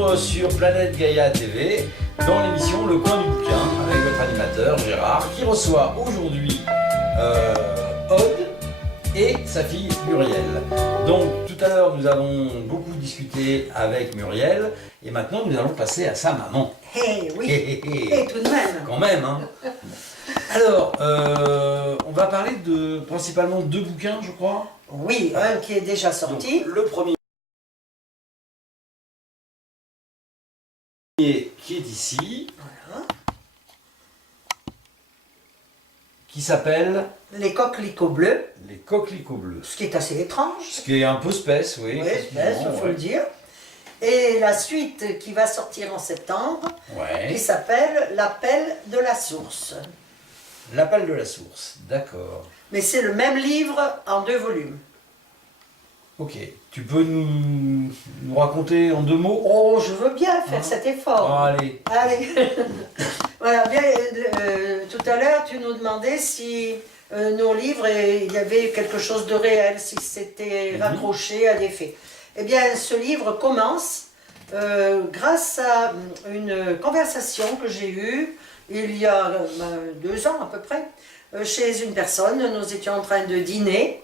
retour sur Planète Gaïa TV dans l'émission Le Coin du Bouquin avec votre animateur Gérard qui reçoit aujourd'hui Aude et sa fille Muriel. Donc tout à l'heure nous avons beaucoup discuté avec Muriel et maintenant nous allons passer à sa maman. Oui, tout de même. Quand même, hein. Alors, on va parler de principalement deux bouquins, je crois. Oui, un qui est déjà sorti. Donc, le premier qui est ici, Voilà. qui s'appelle Les coquelicots bleus, Les Coquelicots Bleus. ce qui est assez étrange. Ce qui est un peu space, oui. Oui, effectivement, il faut le dire. Et la suite qui va sortir en septembre, Ouais. qui s'appelle L'appel de la source. L'appel de la source, d'accord. Mais c'est le même livre en 2 volumes. Ok, tu peux nous raconter en 2 mots? Oh, je veux bien faire cet effort. Oh, allez. Allez. Voilà, bien, tout à l'heure, tu nous demandais si nos livres, il y avait quelque chose de réel, si c'était raccroché à des faits. Eh bien, ce livre commence grâce à une conversation que j'ai eue il y a 2 ans à peu près, chez une personne. Nous étions en train de dîner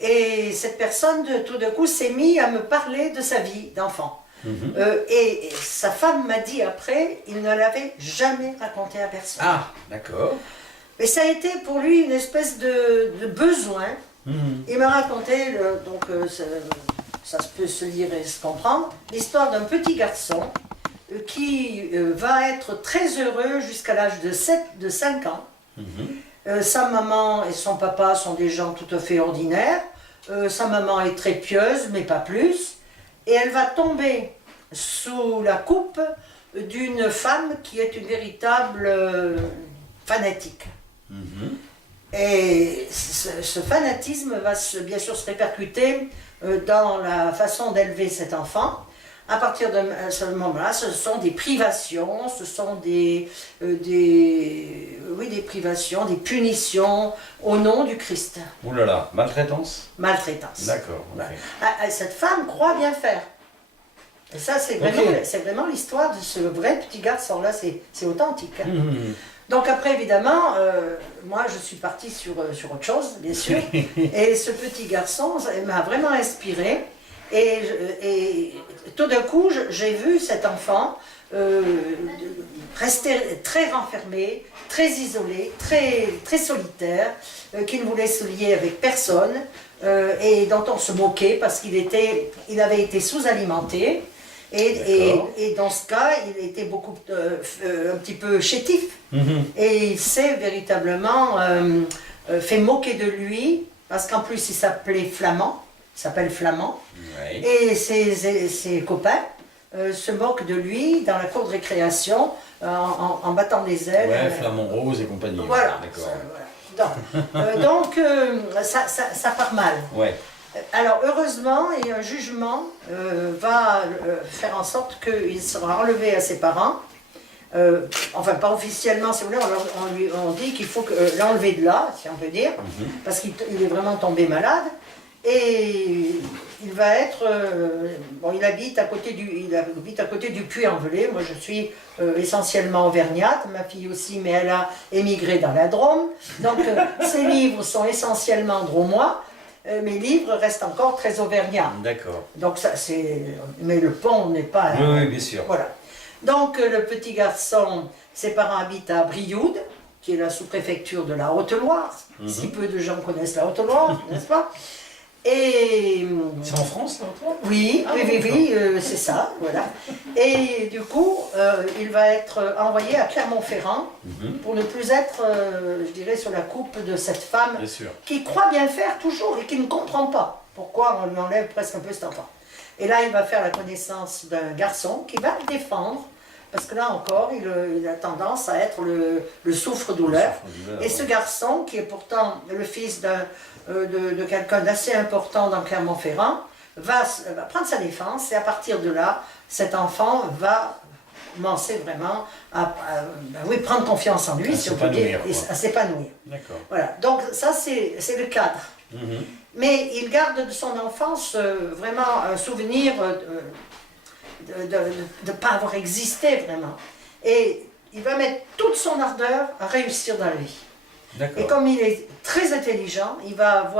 et cette personne, tout d'un coup, s'est mise à me parler de sa vie d'enfant. Et sa femme m'a dit après, il ne l'avait jamais raconté à personne. Ah, d'accord. Et ça a été pour lui une espèce de besoin. Il m'a raconté, ça peut se lire et se comprendre, l'histoire d'un petit garçon qui va être très heureux jusqu'à l'âge de 5 ans. Sa maman et son papa sont des gens tout à fait ordinaires. Sa maman est très pieuse, mais pas plus. Et elle va tomber sous la coupe d'une femme qui est une véritable fanatique. Et ce fanatisme va bien sûr se répercuter dans la façon d'élever cet enfant. À partir de ce moment-là, ce sont des privations, ce sont des privations, des punitions au nom du Christ. Ouh là là, maltraitance? Maltraitance. D'accord. Okay. Cette femme croit bien faire. Et ça, c'est vraiment l'histoire de ce vrai petit garçon-là, c'est authentique. Hein. Donc après, évidemment, moi je suis partie sur autre chose, bien sûr. Et ce petit garçon m'a vraiment inspirée. Et tout d'un coup, j'ai vu cet enfant rester très renfermé, très isolé, très solitaire, qui ne voulait se lier avec personne, et dont on se moquait parce il avait été sous-alimenté. Et dans ce cas, il était un petit peu chétif. Et il s'est véritablement fait moquer de lui, parce qu'en plus il s'appelle Flamand. Ouais. Et ses copains se moquent de lui dans la cour de récréation en battant des ailes. Ouais, Flamand Rose et compagnie. Voilà. Donc ça part mal. Ouais. Alors heureusement, et un jugement va faire en sorte qu'il sera enlevé à ses parents. Enfin pas officiellement si vous voulez, on dit qu'il faut l'enlever de là, si on peut dire, parce qu'il est vraiment tombé malade. Et il va être, il habite à côté du Puy-en-Velay. Moi je suis essentiellement auvergnate, ma fille aussi, mais elle a émigré dans la Drôme. Donc ses livres sont essentiellement drômois. Mes livres restent encore très auvergnats. D'accord. Donc ça c'est, mais le pont n'est pas. Oui, bien sûr. Voilà. Donc le petit garçon, ses parents habitent à Brioude, qui est la sous-préfecture de la Haute-Loire. Si peu de gens connaissent la Haute-Loire, n'est-ce pas? Et c'est en France, là, toi? Oui, c'est ça, voilà. Et du coup, il va être envoyé à Clermont-Ferrand pour ne plus être, je dirais, sur la coupe de cette femme qui croit bien faire toujours et qui ne comprend pas pourquoi on lui enlève presque un peu cet enfant. Et là, il va faire la connaissance d'un garçon qui va le défendre, parce que là encore, il a tendance à être le souffre-douleur. Et ce garçon, qui est pourtant le fils de quelqu'un d'assez important dans Clermont-Ferrand, va prendre sa défense, et à partir de là, cet enfant va commencer vraiment à prendre confiance en lui, si on peut dire, à s'épanouir. Voilà. Donc ça, c'est le cadre. Mais il garde de son enfance vraiment un souvenir de pas avoir existé vraiment. Et il va mettre toute son ardeur à réussir dans la vie. Et comme il est très intelligent, il va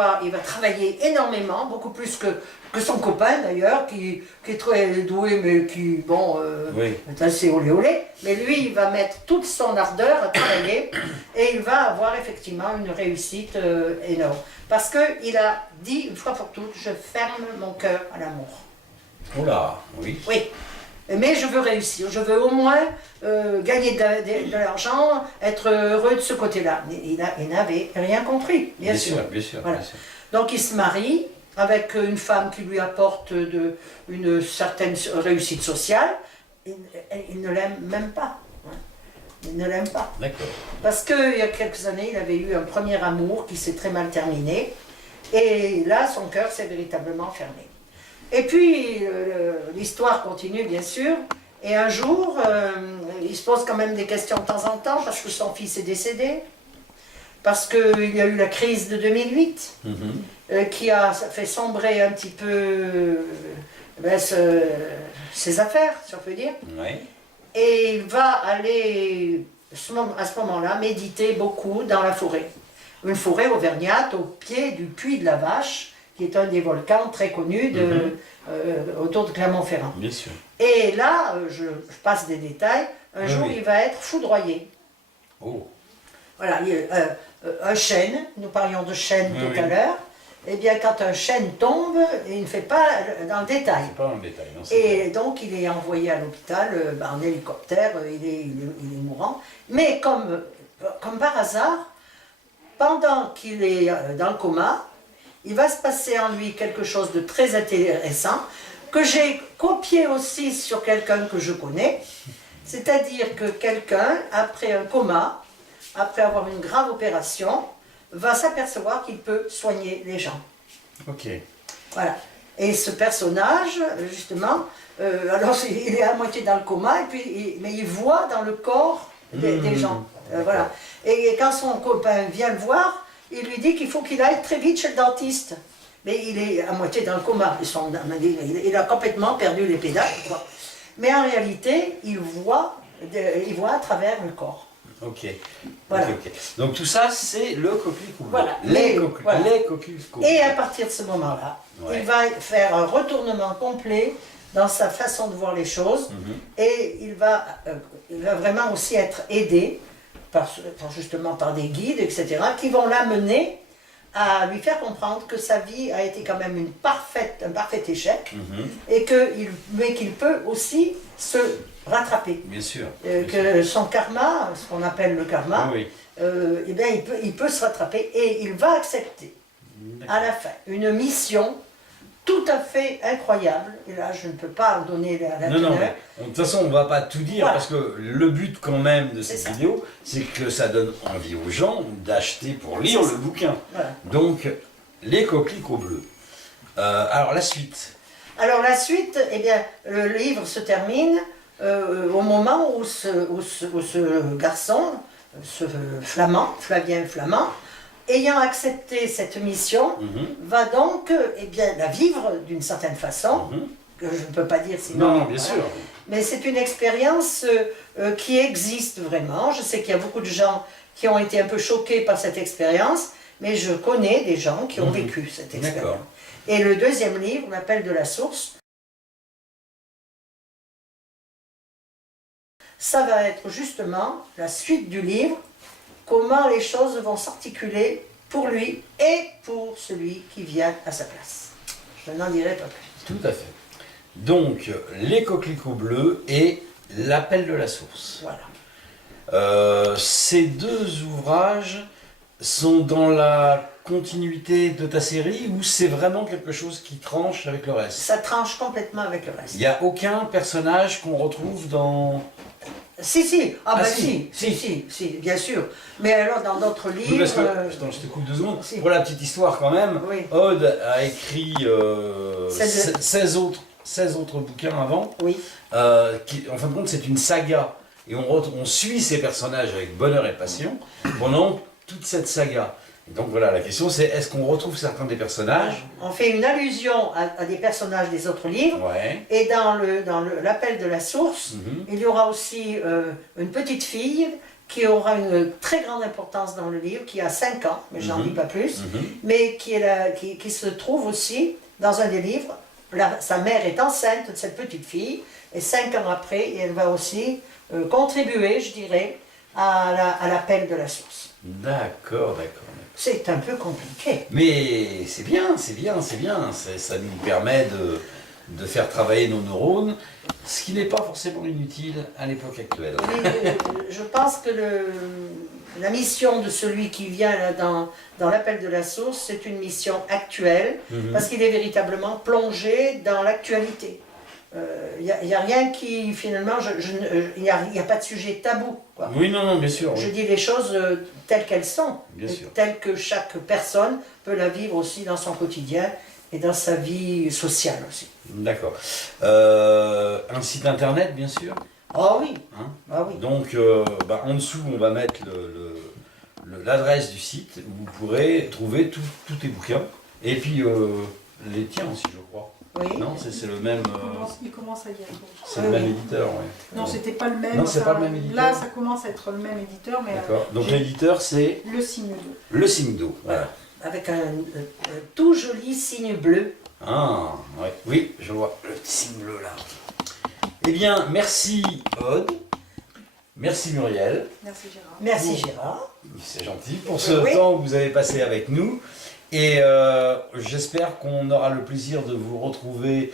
travailler énormément, beaucoup plus que son copain d'ailleurs, qui est très doué, mais qui, bon, est assez olé olé. Mais lui, il va mettre toute son ardeur à travailler et il va avoir effectivement une réussite énorme. Parce qu'il a dit une fois pour toutes, je ferme mon cœur à l'amour. Oh là, oui. Oui. Mais je veux réussir, je veux au moins gagner de l'argent, être heureux de ce côté-là. Il n'avait rien compris, bien sûr. Bien sûr. Donc il se marie avec une femme qui lui apporte une certaine réussite sociale. Il ne l'aime même pas. Il ne l'aime pas. D'accord. Parce qu'il y a quelques années, il avait eu un premier amour qui s'est très mal terminé. Et là, son cœur s'est véritablement fermé. Et puis, l'histoire continue, bien sûr. Et un jour, il se pose quand même des questions de temps en temps, parce que son fils est décédé, parce qu'il y a eu la crise de 2008, qui a fait sombrer un petit peu ses affaires, si on peut dire. Ouais. Et il va aller, à ce moment-là, méditer beaucoup dans la forêt. Une forêt auvergnate au pied du Puy de la Vache, qui est un des volcans très connus autour de Clermont-Ferrand. Bien sûr. Et là, je passe des détails, un jour il va être foudroyé. Oh. Voilà, un chêne, nous parlions de chêne tout à l'heure, eh bien quand un chêne tombe, il ne fait pas dans le détail. C'est pas dans le détail, non. Et donc il est envoyé à l'hôpital en hélicoptère, il est mourant. Mais comme par hasard, pendant qu'il est dans le coma, il va se passer en lui quelque chose de très intéressant, que j'ai copié aussi sur quelqu'un que je connais. C'est-à-dire que quelqu'un, après un coma, après avoir une grave opération, va s'apercevoir qu'il peut soigner les gens. Ok. Voilà. Et ce personnage, justement, alors il est à moitié dans le coma, mais il voit dans le corps des gens. Voilà. Et quand son copain vient le voir, il lui dit qu'il faut qu'il aille très vite chez le dentiste. Mais il est à moitié dans le coma, il a complètement perdu les pédales. Quoi. Mais en réalité, il voit à travers le corps. Ok. Voilà. Okay. Donc tout ça, c'est le coquelicot. Voilà. Les coquelicots. Et à partir de ce moment-là, il va faire un retournement complet dans sa façon de voir les choses. Et il va vraiment aussi être aidé justement par des guides, etc., qui vont l'amener à lui faire comprendre que sa vie a été quand même un parfait échec, et mais qu'il peut aussi se rattraper. Bien sûr. Que son karma, ce qu'on appelle le karma, eh bien, il peut se rattraper et il va accepter à la fin une mission tout à fait incroyable. Et là, je ne peux pas en donner la teneur. Non, mais de toute façon, on ne va pas tout dire, parce que le but quand même de cette vidéo, c'est que ça donne envie aux gens d'acheter pour lire le bouquin. Voilà. Donc, les coquelicots bleus. Alors, la suite. Alors, la suite, eh bien, le livre se termine au moment où ce garçon, ce Flavien Flamand, ayant accepté cette mission, va donc la vivre d'une certaine façon, que je ne peux pas dire sinon. Non, bien sûr. Mais c'est une expérience qui existe vraiment. Je sais qu'il y a beaucoup de gens qui ont été un peu choqués par cette expérience, mais je connais des gens qui ont vécu cette expérience. Et le deuxième livre, L'appel de la source, ça va être justement la suite du livre, comment les choses vont s'articuler pour lui et pour celui qui vient à sa place. Je n'en dirai pas plus. Tout à fait. Donc, les coquelicots bleus et l'appel de la source. Voilà. Ces deux ouvrages sont dans la continuité de ta série ou c'est vraiment quelque chose qui tranche avec le reste? Ça tranche complètement avec le reste. Il n'y a aucun personnage qu'on retrouve dans... Si, bien sûr. Mais alors dans d'autres livres... Oui, parce que, je te coupe 2 secondes. Si. Pour la petite histoire quand même, Aude a écrit 16 autres bouquins avant. Oui. En fin de compte, c'est une saga. Et on suit ces personnages avec bonheur et passion pendant toute cette saga. Donc voilà, la question c'est, est-ce qu'on retrouve certains des personnages? On fait une allusion à des personnages des autres livres. Ouais. Et dans l'appel de la source, il y aura aussi une petite fille qui aura une très grande importance dans le livre, qui a 5 ans, mais j'en dis pas plus, mais qui se trouve aussi dans un des livres. Sa mère est enceinte de cette petite fille, et 5 ans après, elle va aussi contribuer, je dirais, à l'appel de la source. D'accord. C'est un peu compliqué. Mais c'est bien, ça nous permet de faire travailler nos neurones, ce qui n'est pas forcément inutile à l'époque actuelle. Oui, je pense que la mission de celui qui vient là, dans l'appel de la source, c'est une mission actuelle, parce qu'il est véritablement plongé dans l'actualité. Il n'y a rien qui, finalement, il n'y a pas de sujet tabou. Quoi. Oui, non, bien sûr. Oui. Je dis les choses telles qu'elles sont, sûr. Telles que chaque personne peut la vivre aussi dans son quotidien et dans sa vie sociale aussi. D'accord. Un site internet, bien sûr. Ah oui. Hein? Ah oui. Donc, en dessous, on va mettre l'adresse du site où vous pourrez trouver tous tes bouquins. Et puis, les tiens aussi, je crois. Oui. Non, c'est le même. Il commence à y être. C'est le même éditeur, oui. Non, c'était pas le même. Non, c'est pas le même éditeur. Là, ça commence à être le même éditeur, mais. D'accord. Donc l'éditeur, c'est. Le signe d'eau. Le signe d'eau. Voilà. Avec un tout joli signe bleu. Ah, ouais. Oui, je vois le petit signe bleu là. Eh bien, merci Aude. Merci Muriel. Merci Gérard. Merci Gérard. C'est gentil pour ce temps que vous avez passé avec nous. Et j'espère qu'on aura le plaisir de vous retrouver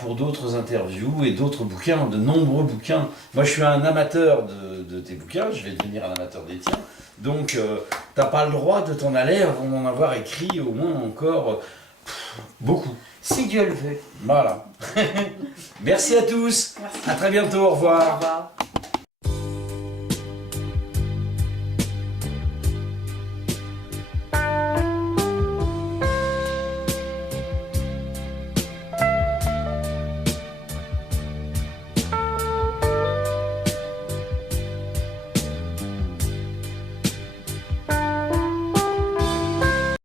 pour d'autres interviews et d'autres bouquins, de nombreux bouquins. Moi, je suis un amateur de tes bouquins, je vais devenir un amateur des tiens. Donc, t'as pas le droit de t'en aller avant d'en avoir écrit au moins encore beaucoup. Si Dieu le veut. Voilà. Merci à tous. Merci. À très bientôt. Au revoir. Au revoir.